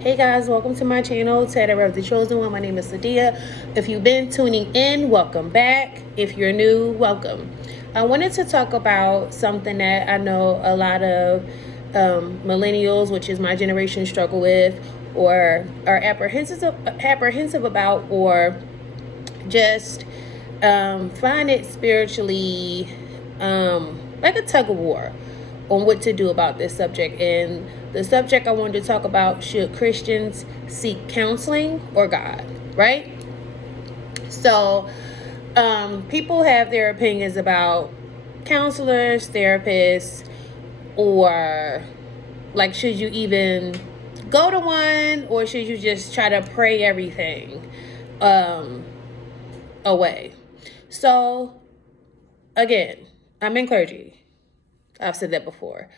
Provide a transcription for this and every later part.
Hey guys, welcome to my channel, Tatter of the Chosen One. My name is Sadia. If you've been tuning in, welcome back. If you're new, welcome. I wanted to talk about something that I know a lot of millennials, which is my generation, struggle with, or are apprehensive about, or just find it spiritually like a tug of war on what to do about this subject. And the subject I wanted to talk about: should Christians seek counseling or God? Right? So, people have their opinions about counselors, therapists, or like, should you even go to one, or should you just try to pray everything away? So, again, I'm in clergy. I've said that before.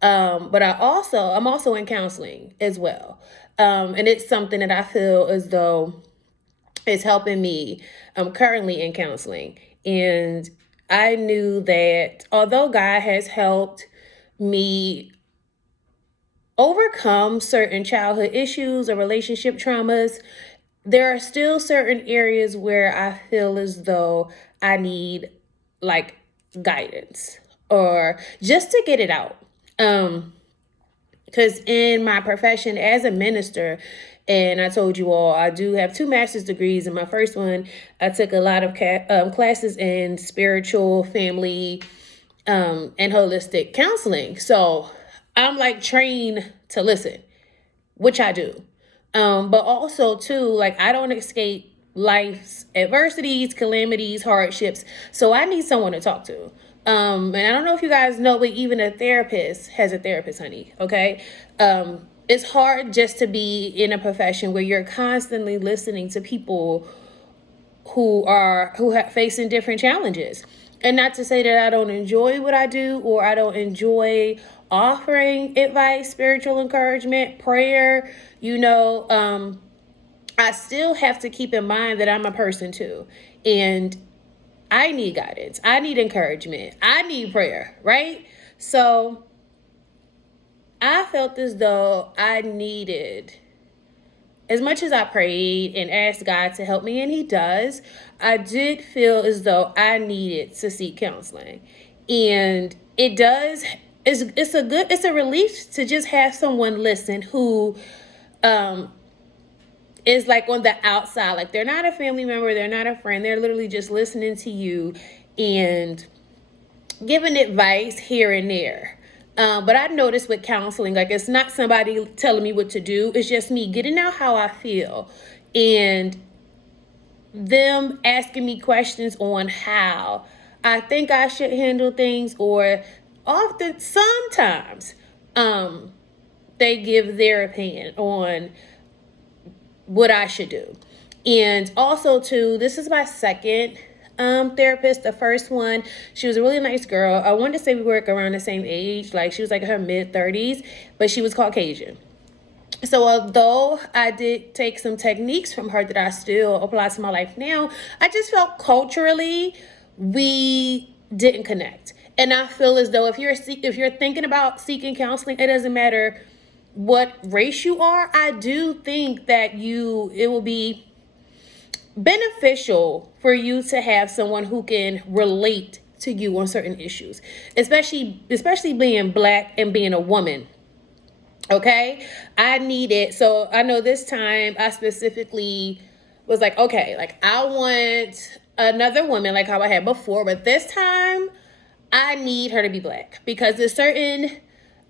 But I'm also in counseling as well. And it's something that I feel as though is helping me. I'm currently in counseling. And I knew that although God has helped me overcome certain childhood issues or relationship traumas, there are still certain areas where I feel as though I need like guidance or just to get it out. Because in my profession as a minister, and I told you all, I do have 2 master's degrees. In my first one, I took a lot of classes in spiritual, family, and holistic counseling. So I'm like trained to listen, which I do. But also too, like, I don't escape life's adversities, calamities, hardships. So I need someone to talk to. And I don't know if you guys know, but even a therapist has a therapist, honey. Okay. It's hard just to be in a profession where you're constantly listening to people who are facing different challenges. And not to say that I don't enjoy what I do, or I don't enjoy offering advice, spiritual encouragement, prayer. I still have to keep in mind that I'm a person too. And I need guidance. I need encouragement. I need prayer, right? So I felt as though I needed, as much as I prayed and asked God to help me, and He does, I did feel as though I needed to seek counseling. And it does, it's a relief to just have someone listen who is like on the outside. Like, they're not a family member, they're not a friend, they're literally just listening to you and giving advice here and there. But I noticed with counseling, like, it's not somebody telling me what to do. It's just me getting out how I feel and them asking me questions on how I think I should handle things, or often, sometimes, they give their opinion on what I should do. And also too, this is my second therapist. The first one, she was a really nice girl. I wanted to say we were around the same age, like she was like in her mid-30s, but she was Caucasian. So although I did take some techniques from her that I still apply to my life now, I just felt culturally we didn't connect. And I feel as though if you're thinking about seeking counseling, it doesn't matter what race you are. I do think that it will be beneficial for you to have someone who can relate to you on certain issues, especially being Black and being a woman. Okay, I need it. So I know this time I specifically was like, okay, like, I want another woman like how I had before, but this time I need her to be Black, because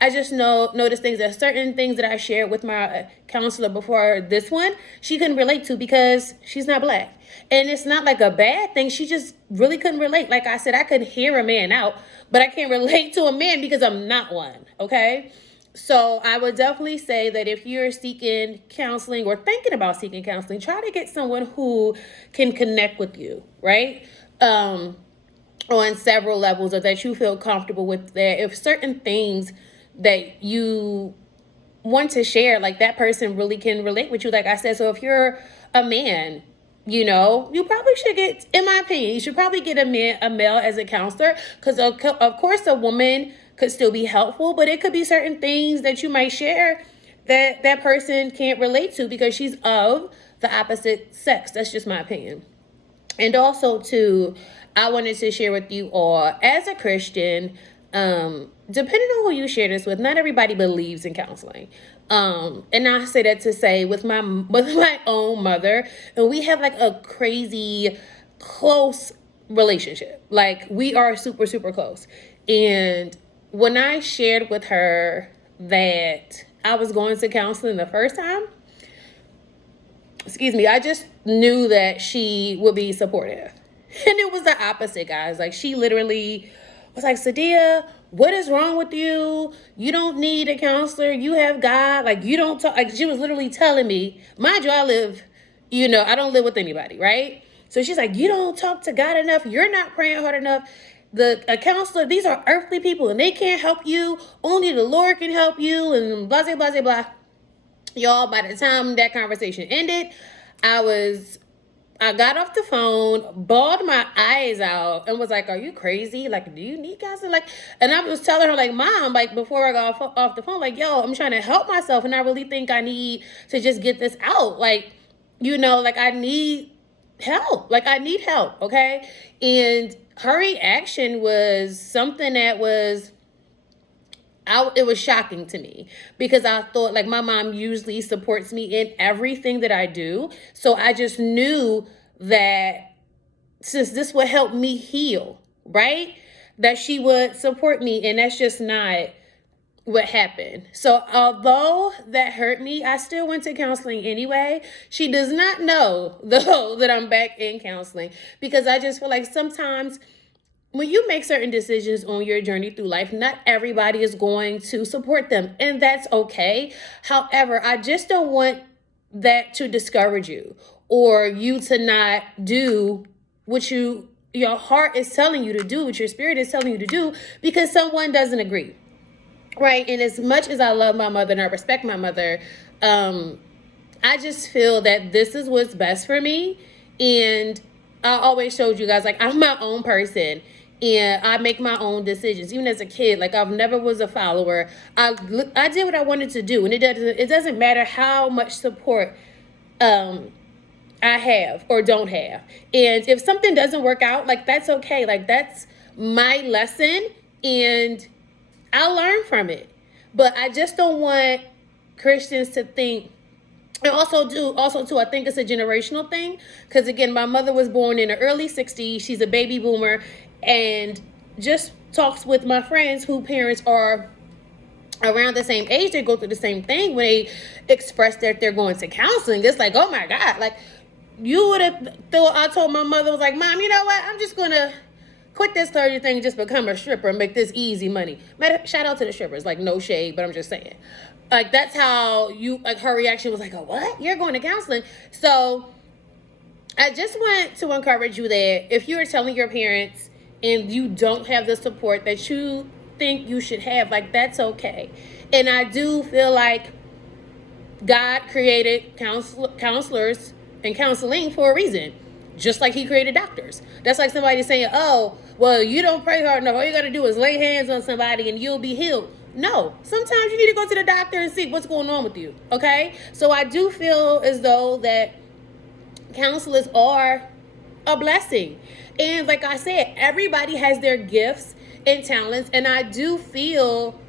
I just noticed things. There's certain things that I shared with my counselor before this one, she couldn't relate to because she's not Black. And it's not like a bad thing. She just really couldn't relate. Like I said, I could hear a man out, but I can't relate to a man because I'm not one. Okay. So I would definitely say that if you're seeking counseling or thinking about seeking counseling, try to get someone who can connect with you, right? On several levels, or that you feel comfortable with, that if certain things that you want to share, like, that person really can relate with you, like I said. So if you're a man, you probably should get, in my opinion, you should probably get a male as a counselor, because of course a woman could still be helpful, but it could be certain things that you might share that person can't relate to because she's of the opposite sex. That's just my opinion. And also, too, I wanted to share with you all, as a Christian, depending on who you share this with, not everybody believes in counseling. And I say that to say, with my own mother, and we have like a crazy close relationship. Like, we are super, super close. And when I shared with her that I was going to counseling the first time, I just knew that she would be supportive. And it was the opposite, guys. Like, she literally was like, Sadia, what is wrong with you? You don't need a counselor. You have God. Like, you don't talk. Like, she was literally telling me, mind you, I don't live with anybody, right? So she's like, you don't talk to God enough. You're not praying hard enough. A counselor, these are earthly people and they can't help you. Only the Lord can help you, and blah, blah, blah, blah. Y'all, by the time that conversation ended, I got off the phone, bawled my eyes out, and was like, are you crazy? Like, do you need counseling? Like, and I was telling her, like, Mom, like, before I got off the phone, like, yo, I'm trying to help myself, and I really think I need to just get this out. Like, like, I need help. Like, I need help, okay? And her reaction was something that was... it was shocking to me, because I thought, like, my mom usually supports me in everything that I do. So I just knew that since this would help me heal, right, that she would support me. And that's just not what happened. So although that hurt me, I still went to counseling anyway. She does not know, though, that I'm back in counseling, because I just feel like sometimes when you make certain decisions on your journey through life, not everybody is going to support them, and that's okay. However, I just don't want that to discourage you, or you to not do what your heart is telling you to do, what your spirit is telling you to do, because someone doesn't agree, right? And as much as I love my mother and I respect my mother, I just feel that this is what's best for me. And I always showed you guys, like, I'm my own person. And I make my own decisions. Even as a kid, like, I've never was a follower. I did what I wanted to do, and it doesn't matter how much support I have or don't have. And if something doesn't work out, like, that's okay. Like, that's my lesson, and I'll learn from it. But I just don't want Christians to think. And also too, I think it's a generational thing. Because again, my mother was born in the early 60s. She's a baby boomer, and just talks with my friends whose parents are around the same age. They go through the same thing. When they express that they're going to counseling, it's like, oh my God, like, you would have thought. I told my mother, was like, Mom, you know what? I'm just gonna quit this clergy thing, just become a stripper and make this easy money. Shout out to the strippers, like, no shade, but I'm just saying. Like, that's how her reaction was like, oh, what? You're going to counseling? So I just want to encourage you that if you're telling your parents and you don't have the support that you think you should have, like, that's okay. And I do feel like God created counselors and counseling for a reason, just like he created doctors. That's like somebody saying, oh, well, you don't pray hard enough. All you got to do is lay hands on somebody and you'll be healed. No, sometimes you need to go to the doctor and see what's going on with you, okay? So I do feel as though that counselors are a blessing. And like I said, everybody has their gifts and talents, and I do feel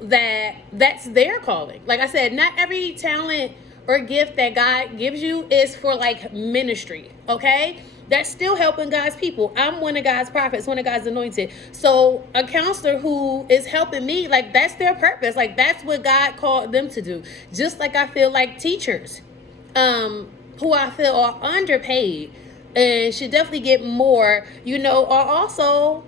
that that's their calling. Like I said, not every talent or gift that God gives you is for, like, ministry, okay? That's still helping God's people. I'm one of God's prophets, one of God's anointed. So a counselor who is helping me, like, that's their purpose. Like, that's what God called them to do. Just like I feel like teachers, who I feel are underpaid and should definitely get more, are also,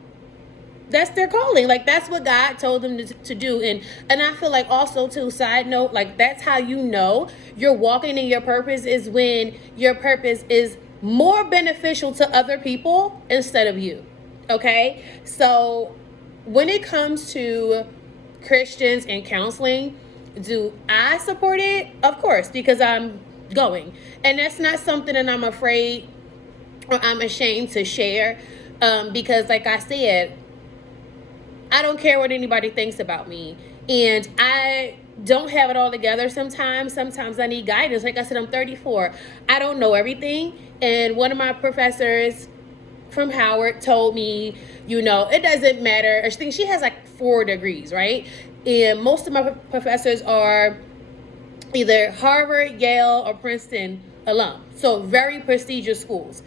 that's their calling. Like, that's what God told them to do. And I feel like also, too, side note, like, that's how you know you're walking in your purpose, is when your purpose is more beneficial to other people instead of you. Okay? So when it comes to Christians and counseling, do I support it? Of course, because I'm going. And that's not something that I'm afraid or I'm ashamed to share, because like I said, I don't care what anybody thinks about me. And I don't have it all together sometimes. Sometimes I need guidance. Like I said, I'm 34. I don't know everything. And one of my professors from Howard told me, it doesn't matter. I think she has like 4 degrees, right? And most of my professors are either Harvard, Yale, or Princeton alum. So very prestigious schools.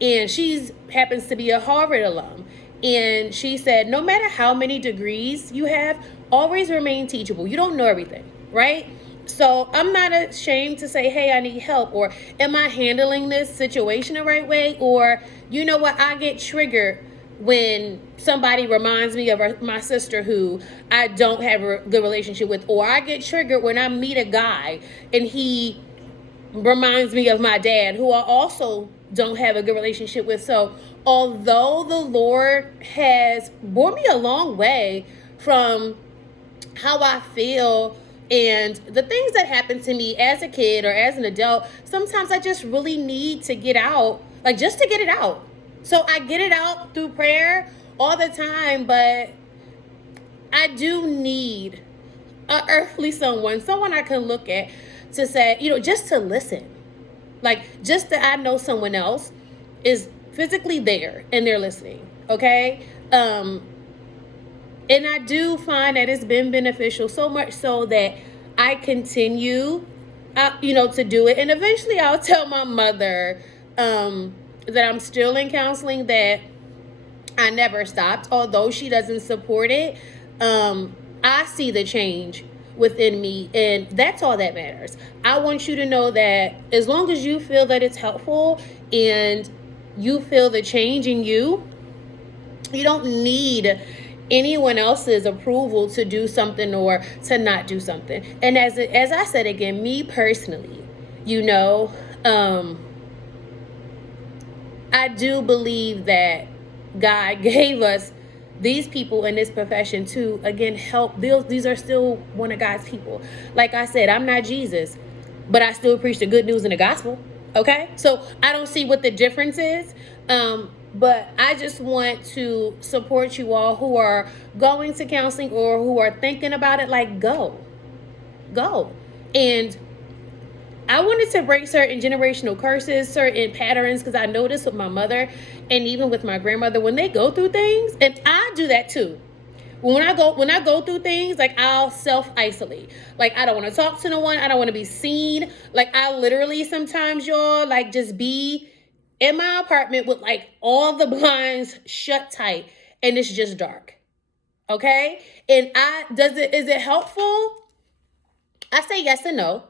And she happens to be a Harvard alum. And she said, no matter how many degrees you have, always remain teachable. You don't know everything, right? So I'm not ashamed to say, hey, I need help, or am I handling this situation the right way? Or, you know what, I get triggered when somebody reminds me of my sister who I don't have a good relationship with, or I get triggered when I meet a guy and he reminds me of my dad who I also don't have a good relationship with. So although the Lord has brought me a long way from how I feel and the things that happened to me as a kid or as an adult, sometimes I just really need to get out, like just to get it out. So I get it out through prayer all the time, but I do need an earthly someone I can look at to say, just to listen. Like, just that I know someone else is physically there and they're listening, okay? And I do find that it's been beneficial, so much so that I continue, to do it. And eventually I'll tell my mother that I'm still in counseling, that I never stopped, although she doesn't support it. I see the change within me, and that's all that matters. I want you to know that as long as you feel that it's helpful and you feel the change in you, you don't need anyone else's approval to do something or to not do something. And as I said again, me personally, I do believe that God gave us these people in this profession to, again, help. These are still one of God's people. Like I said, I'm not Jesus, but I still preach the good news in the gospel. Okay? So I don't see what the difference is. But I just want to support you all who are going to counseling or who are thinking about it. Like, go. And I wanted to break certain generational curses, certain patterns, because I noticed with my mother and even with my grandmother, when they go through things, and I do that too. When I go through things, like, I'll self-isolate. Like, I don't want to talk to no one. I don't want to be seen. Like, I literally sometimes, y'all, like, just be in my apartment with like all the blinds shut tight and it's just dark. Okay? And is it helpful? I say yes and no.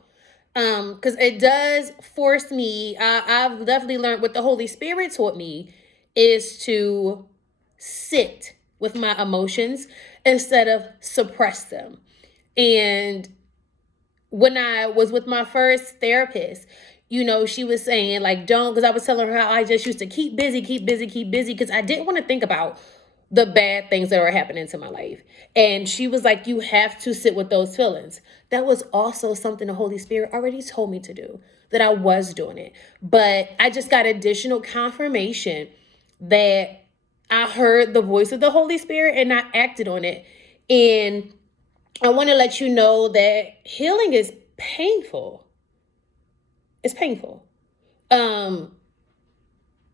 Because it does force me. I've definitely learned what the Holy Spirit taught me is to sit with my emotions instead of suppress them. And when I was with my first therapist, she was saying, like, don't, because I was telling her how I just used to keep busy, because I didn't want to think about the bad things that were happening to my life. And she was like, you have to sit with those feelings. That was also something the Holy Spirit already told me to do, that I was doing it. But I just got additional confirmation that I heard the voice of the Holy Spirit and I acted on it. And I want to let you know that healing is painful. It's painful.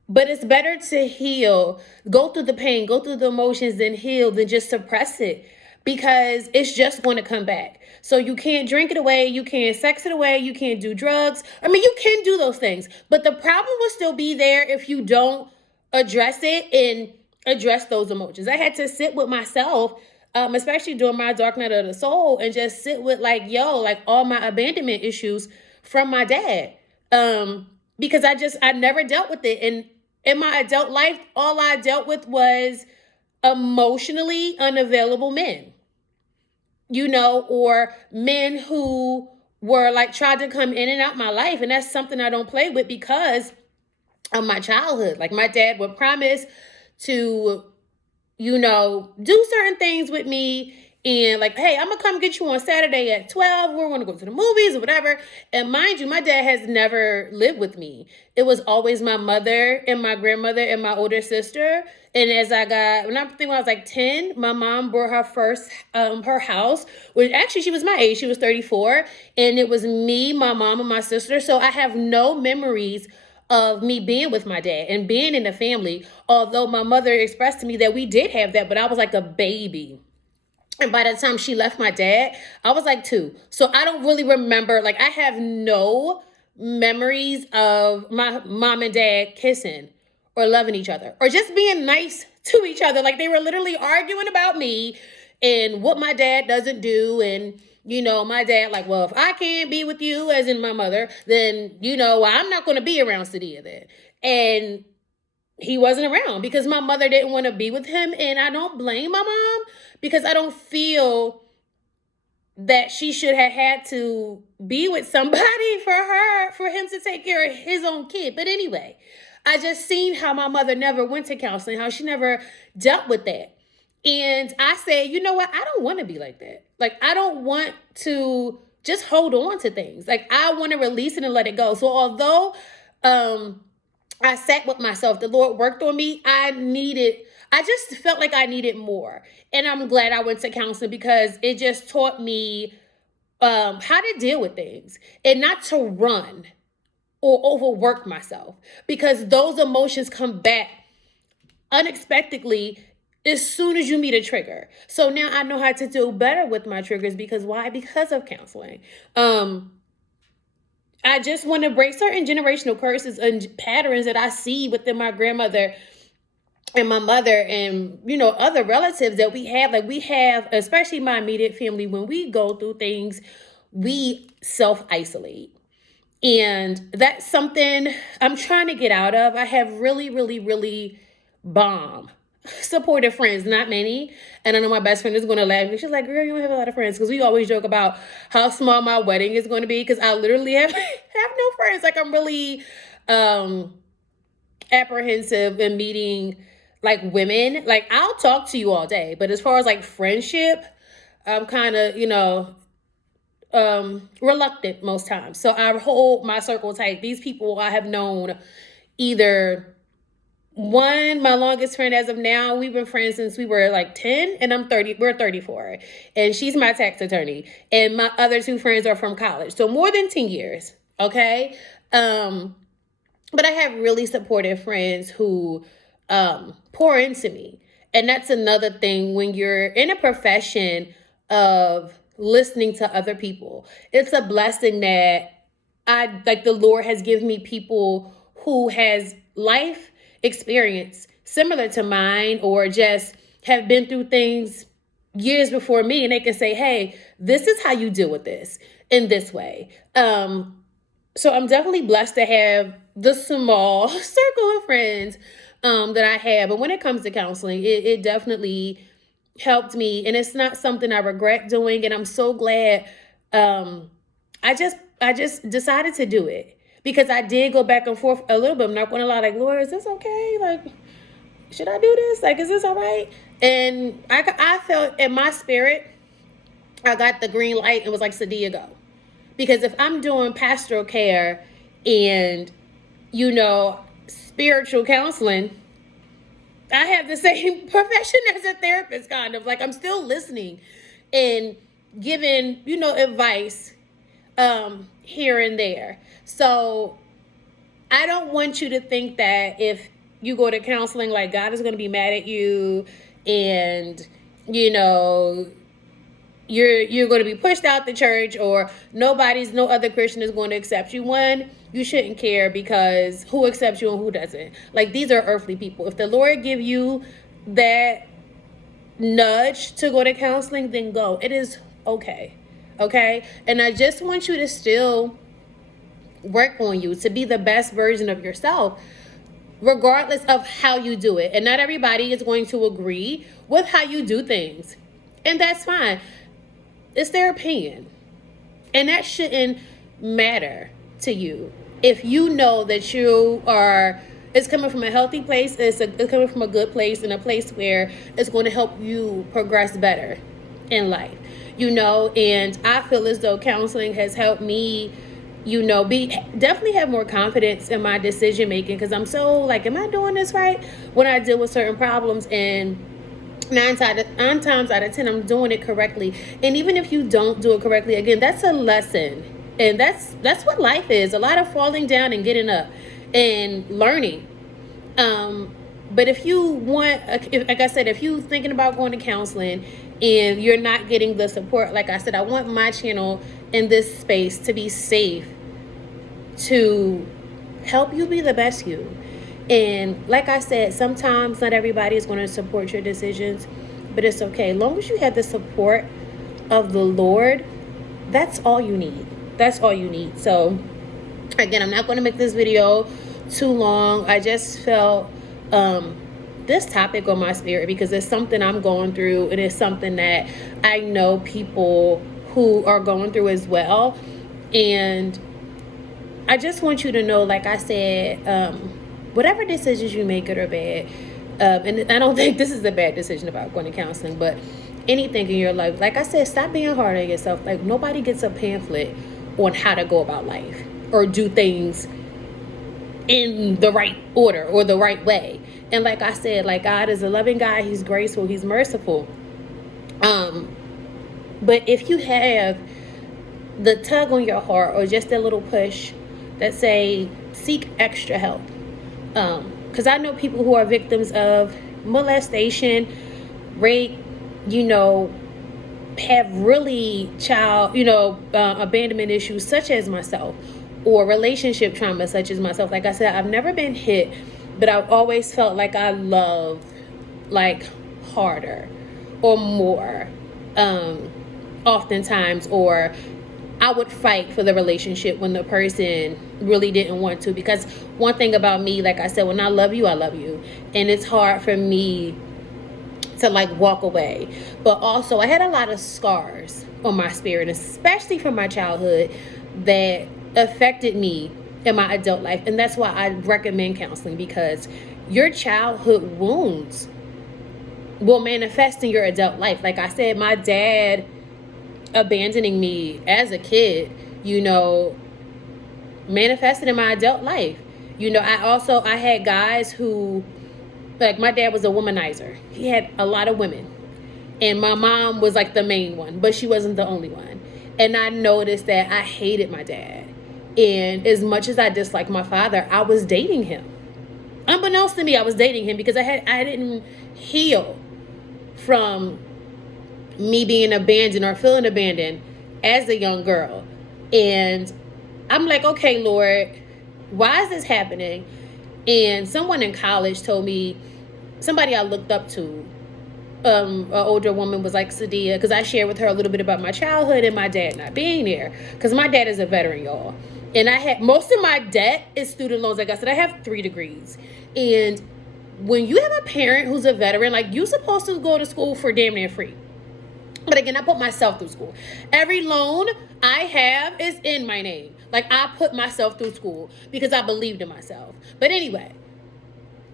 But it's better to heal, go through the pain, go through the emotions, than heal, than just suppress it, because it's just going to come back. So you can't drink it away. You can't sex it away. You can't do drugs. I mean, you can do those things, but the problem will still be there if you don't address it and address those emotions. I had to sit with myself, especially during my dark night of the soul, and just sit with like all my abandonment issues from my dad. Because I never dealt with it. And in my adult life, all I dealt with was emotionally unavailable men, or men who were like tried to come in and out my life. And that's something I don't play with because of my childhood. Like, my dad would promise to, do certain things with me. And like, hey, I'm gonna come get you on Saturday at 12. We're gonna go to the movies or whatever. And mind you, my dad has never lived with me. It was always my mother and my grandmother and my older sister. And when I was like 10, my mom bought her first, her house, which actually she was my age. She was 34. And it was me, my mom, and my sister. So I have no memories of me being with my dad and being in the family. Although my mother expressed to me that we did have that, but I was like a baby. And by the time she left my dad, I was like 2. So I don't really remember, like, I have no memories of my mom and dad kissing or loving each other or just being nice to each other. Like, they were literally arguing about me and what my dad doesn't do. And, my dad, like, well, if I can't be with you, as in my mother, then, I'm not going to be around Sadia then. And he wasn't around because my mother didn't want to be with him. And I don't blame my mom because I don't feel that she should have had to be with somebody for him to take care of his own kid. But anyway, I just seen how my mother never went to counseling, how she never dealt with that. And I said, you know what? I don't want to be like that. Like, I don't want to just hold on to things. Like, I want to release it and let it go. So although, I sat with myself. The Lord worked on me. I just felt like I needed more. And I'm glad I went to counseling because it just taught me how to deal with things and not to run or overwork myself because those emotions come back unexpectedly as soon as you meet a trigger. So now I know how to do better with my triggers because why? Because of counseling. I just want to break certain generational curses and patterns that I see within my grandmother and my mother and, other relatives that we have. Like, we have, especially my immediate family, when we go through things, we self-isolate. And that's something I'm trying to get out of. I have really, really, really bomb supportive friends, not many. And I know my best friend is going to laugh. She's like, girl, you don't have a lot of friends. Because we always joke about how small my wedding is going to be. Because I literally have no friends. Like, I'm really apprehensive in meeting, like, women. Like, I'll talk to you all day. But as far as, like, friendship, I'm kind of, reluctant most times. So I hold my circle tight. These people I have known either... my longest friend as of now, we've been friends since we were like 10 and we're 34 and she's my tax attorney and my other 2 friends are from college. So more than 10 years. Okay. But I have really supportive friends who, pour into me. And that's another thing when you're in a profession of listening to other people. It's a blessing that the Lord has given me people who has life experience similar to mine or just have been through things years before me and they can say, hey, this is how you deal with this in this way. So I'm definitely blessed to have the small circle of friends that I have. But when it comes to counseling, it definitely helped me. And it's not something I regret doing. And I'm so glad I just decided to do it. Because I did go back and forth a little bit. I'm not going to lie, like, Lord, is this okay? Like, should I do this? Like, is this all right? And I felt in my spirit, I got the green light and was like, Sadia, go. Because if I'm doing pastoral care and, spiritual counseling, I have the same profession as a therapist, kind of. Like, I'm still listening and giving, advice here and there. So I don't want you to think that if you go to counseling, like, God is going to be mad at you and, you're going to be pushed out the church or no other Christian is going to accept you. One, you shouldn't care because who accepts you and who doesn't. Like, these are earthly people. If the Lord give you that nudge to go to counseling, then go. It is okay. Okay. And I just want you to still work on you to be the best version of yourself, regardless of how you do it. And not everybody is going to agree with how you do things. And that's fine. It's their opinion. And that shouldn't matter to you. If you know that it's coming from a healthy place, it's coming from a good place and a place where it's going to help you progress better in life, and I feel as though counseling has helped me, be definitely have more confidence in my decision making, because I'm so like, am I doing this right when I deal with certain problems? And nine times out of 10, I'm doing it correctly. And even if you don't do it correctly, again, that's a lesson. And that's what life is. A lot of falling down and getting up and learning. But if you want, like I said, if you thinking about going to counseling and you're not getting the support, like I said, I want my channel in this space to be safe, to help you be the best you. And like I said, sometimes not everybody is going to support your decisions, but it's okay. As long as you have the support of the Lord, that's all you need. That's all you need. So again, I'm not going to make this video too long. I just felt this topic on my spirit because it's something I'm going through. It is something that I know people who are going through as well. And I just want you to know, like I said, whatever decisions you make, good or bad, and I don't think this is a bad decision about going to counseling, but anything in your life, like I said, stop being hard on yourself. Like, nobody gets a pamphlet on how to go about life or do things in the right order or the right way. And like I said, like, God is a loving God. He's graceful. He's merciful. But if you have the tug on your heart or just a little push that say, seek extra help. Because I know people who are victims of molestation, rape, have really abandonment issues such as myself, or relationship trauma such as myself. Like I said, I've never been hit, but I've always felt like I love like harder or more, oftentimes, or I would fight for the relationship when the person really didn't want to. Because one thing about me, like I said, when I love you, I love you. And it's hard for me to like walk away. But also, I had a lot of scars on my spirit, especially from my childhood, that affected me in my adult life. And that's why I recommend counseling, because your childhood wounds will manifest in your adult life. Like I said, my dad abandoning me as a kid, manifested in my adult life. I had guys who, like, my dad was a womanizer. He had a lot of women. And my mom was like the main one, but she wasn't the only one. And I noticed that I hated my dad. And as much as I disliked my father, I was dating him. Unbeknownst to me, I was dating him because I didn't heal from me being abandoned or feeling abandoned as a young girl. And I'm like, okay, Lord, why is this happening? And someone in college told me, somebody I looked up to, an older woman, was like, Sadia, because I shared with her a little bit about my childhood and my dad not being there, because my dad is a veteran, y'all. And I had, most of my debt is student loans. Like I said, I have 3 degrees. And when you have a parent who's a veteran, like, you're supposed to go to school for damn near free. But again, I put myself through school. Every loan I have is in my name. Like, I put myself through school because I believed in myself. But anyway,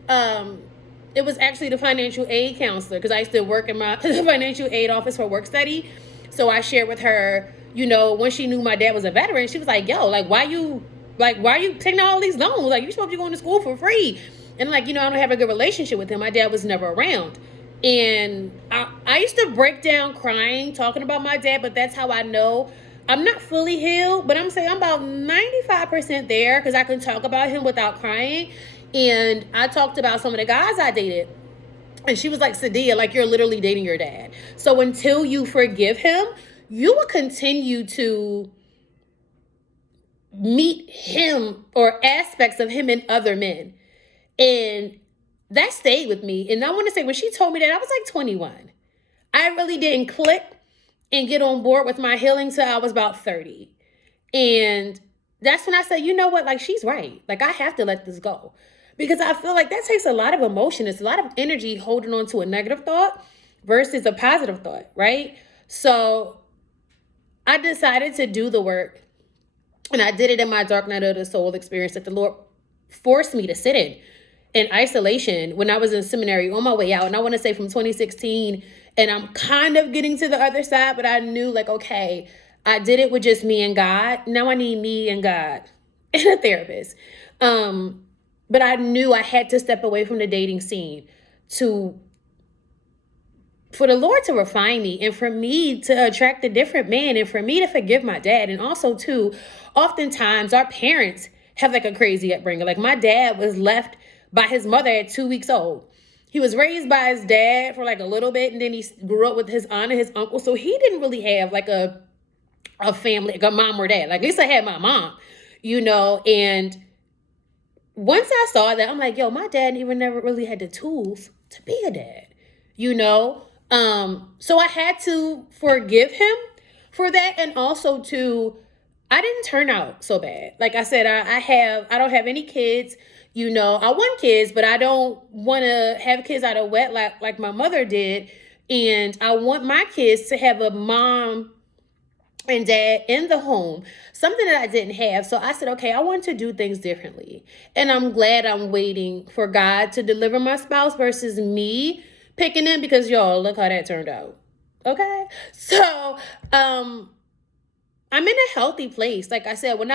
it was actually the financial aid counselor, because I used to work in my financial aid office for work study. So I shared with her, when she knew my dad was a veteran, she was like, yo, why are you taking all these loans? Like, you're supposed to be going to school for free. And like, I don't have a good relationship with him. My dad was never around. And I used to break down crying, talking about my dad, but that's how I know I'm not fully healed, but I'm saying I'm about 95% there, because I can talk about him without crying. And I talked about some of the guys I dated, and she was like, Sadia, like, you're literally dating your dad. So until you forgive him, you will continue to meet him or aspects of him in other men. And that stayed with me. And I want to say, when she told me that, I was like 21. I really didn't click and get on board with my healing till I was about 30. And that's when I said, you know what? Like, she's right. Like, I have to let this go. Because I feel like that takes a lot of emotion. It's a lot of energy holding on to a negative thought versus a positive thought, right? So I decided to do the work. And I did it in my dark night of the soul experience that the Lord forced me to sit in isolation when I was in seminary on my way out. And I want to say from 2016 And I'm kind of getting to the other side, but I knew like, okay, I did it with just me and God. Now I need me and God and a therapist. But I knew I had to step away from the dating scene to for the Lord to refine me and for me to attract a different man and for me to forgive my dad. And also too, oftentimes our parents have like a crazy upbringing. Like my dad was left by his mother at 2 weeks old. He was raised by his dad for like a little bit, and then he grew up with his aunt and his uncle. So he didn't really have like a family, like a mom or dad. Like at least I had my mom, and once I saw that, I'm like, yo, my dad even never really had the tools to be a dad, you know? So I had to forgive him for that. And also I didn't turn out so bad. Like I said, I don't have any kids, I want kids, but I don't want to have kids out of wedlock like my mother did. And I want my kids to have a mom and dad in the home, something that I didn't have. So I said, okay, I want to do things differently. And I'm glad I'm waiting for God to deliver my spouse versus me picking him, because y'all, look how that turned out. Okay. So, I'm in a healthy place. Like I said, when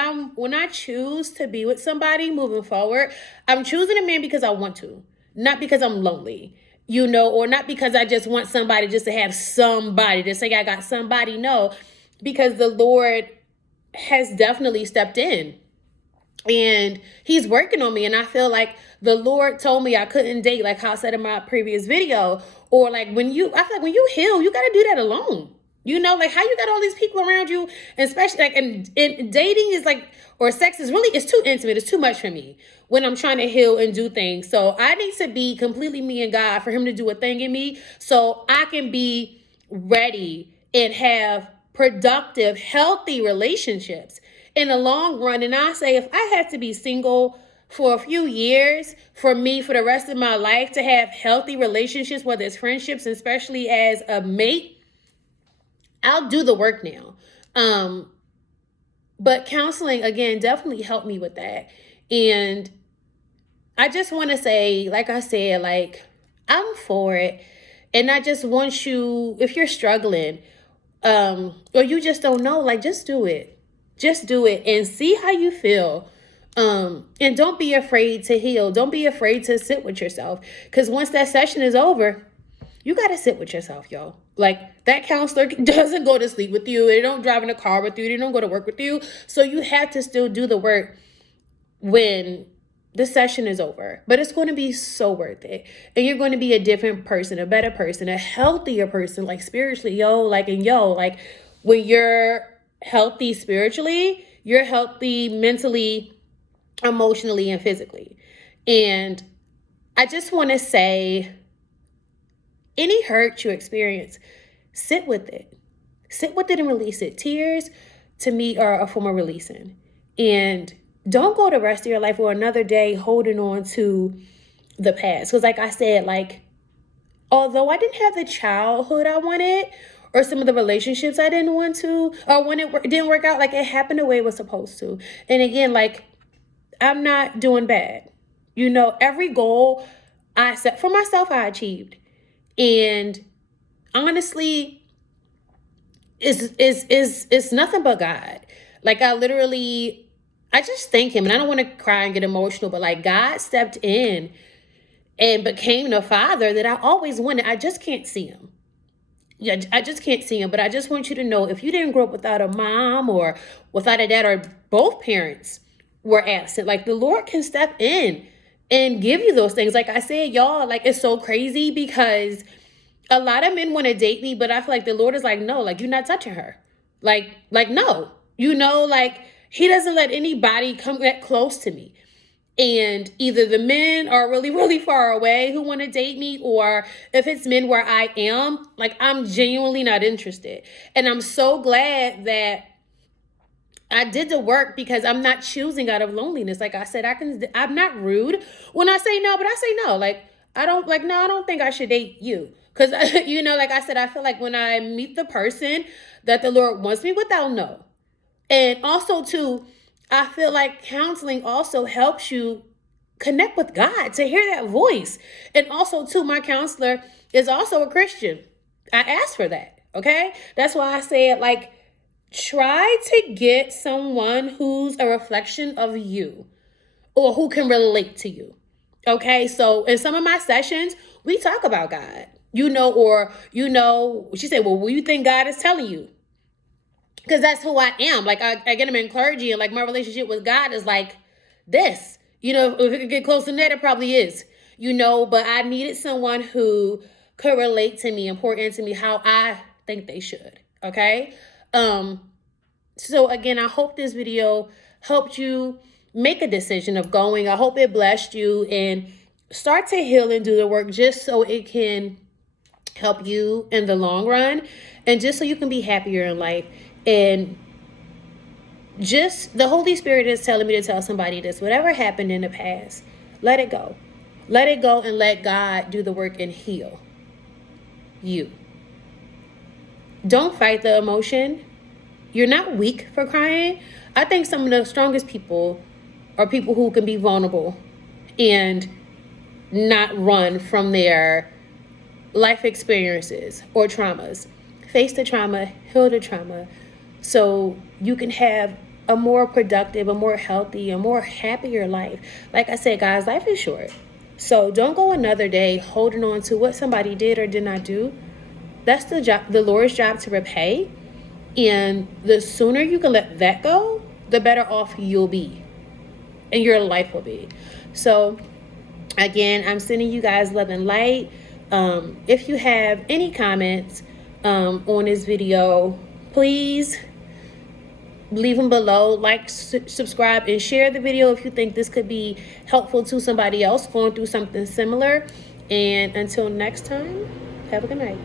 I choose to be with somebody moving forward, I'm choosing a man because I want to, not because I'm lonely, or not because I just want somebody just to have somebody to say I got somebody. No, because the Lord has definitely stepped in and he's working on me. And I feel like the Lord told me I couldn't date, like how I said in my previous video, or like I feel like when you heal, you got to do that alone. Like how you got all these people around you, and especially like, and dating is like, or sex is really, it's too intimate. It's too much for me when I'm trying to heal and do things. So I need to be completely me and God for him to do a thing in me so I can be ready and have productive, healthy relationships in the long run. And I say, if I had to be single for a few years, for me, for the rest of my life, to have healthy relationships, whether it's friendships, especially as a mate, I'll do the work now. But counseling, again, definitely helped me with that. And I just want to say, like I said, like, I'm for it. And I just want you, if you're struggling, or you just don't know, like, just do it. Just do it and see how you feel. And don't be afraid to heal. Don't be afraid to sit with yourself. Because once that session is over, you got to sit with yourself, y'all. Like, that counselor doesn't go to sleep with you. They don't drive in a car with you. They don't go to work with you. So you have to still do the work when the session is over. But it's going to be so worth it. And you're going to be a different person, a better person, a healthier person, like spiritually, like when you're healthy spiritually, you're healthy mentally, emotionally, and physically. And I just want to say, any hurt you experience, sit with it. Sit with it and release it. Tears, to me, are a form of releasing. And don't go the rest of your life or another day holding on to the past. Because like I said, like, although I didn't have the childhood I wanted, or some of the relationships I didn't want to, or when it didn't work out, like, it happened the way it was supposed to. And again, like, I'm not doing bad. Every goal I set for myself, I achieved. And honestly, it's nothing but God. Like, I just thank him. And I don't want to cry and get emotional, but like, God stepped in and became the father that I always wanted. I just can't see him. Yeah, I just can't see him. But I just want you to know, if you didn't grow up without a mom or without a dad, or both parents were absent, like, the Lord can step in and give you those things. Like I said, y'all, like, it's so crazy because a lot of men want to date me, but I feel like the Lord is like, no, like, you're not touching her. Like, no, like, he doesn't let anybody come that close to me. And either the men are really, really far away who want to date me, or if it's men where I am, like, I'm genuinely not interested. And I'm so glad that I did the work, because I'm not choosing out of loneliness. Like I said, I'm not rude when I say no, but I say no. Like, I don't think I should date you. Because, like I said, I feel like when I meet the person that the Lord wants me with, I'll know. And also, too, I feel like counseling also helps you connect with God, to hear that voice. And also, too, my counselor is also a Christian. I asked for that. Okay. That's why I said, like, try to get someone who's a reflection of you or who can relate to you. Okay. So in some of my sessions, we talk about God, she said, well, what do you think God is telling you? Because that's who I am. Like, I get them in clergy, and like my relationship with God is like this. If it could get close to that, it probably is. But I needed someone who could relate to me and pour into me how I think they should. Okay. So again, I hope this video helped you make a decision of going. I hope it blessed you and start to heal and do the work just so it can help you in the long run and just so you can be happier in life. And just the Holy Spirit is telling me to tell somebody this: whatever happened in the past, let it go. Let it go and let God do the work and heal you. Don't fight the emotion. You're not weak for crying. I think some of the strongest people are people who can be vulnerable and not run from their life experiences or traumas. Face the trauma, heal the trauma, so you can have a more productive, a more healthy, a more happier life. Like I said, guys, life is short. So don't go another day holding on to what somebody did or did not do. That's the Lord's job to repay. And the sooner you can let that go, the better off you'll be and your life will be. So again, I'm sending you guys love and light. If you have any comments on this video, please leave them below. Like, subscribe, and share the video if you think this could be helpful to somebody else going through something similar. And until next time, have a good night.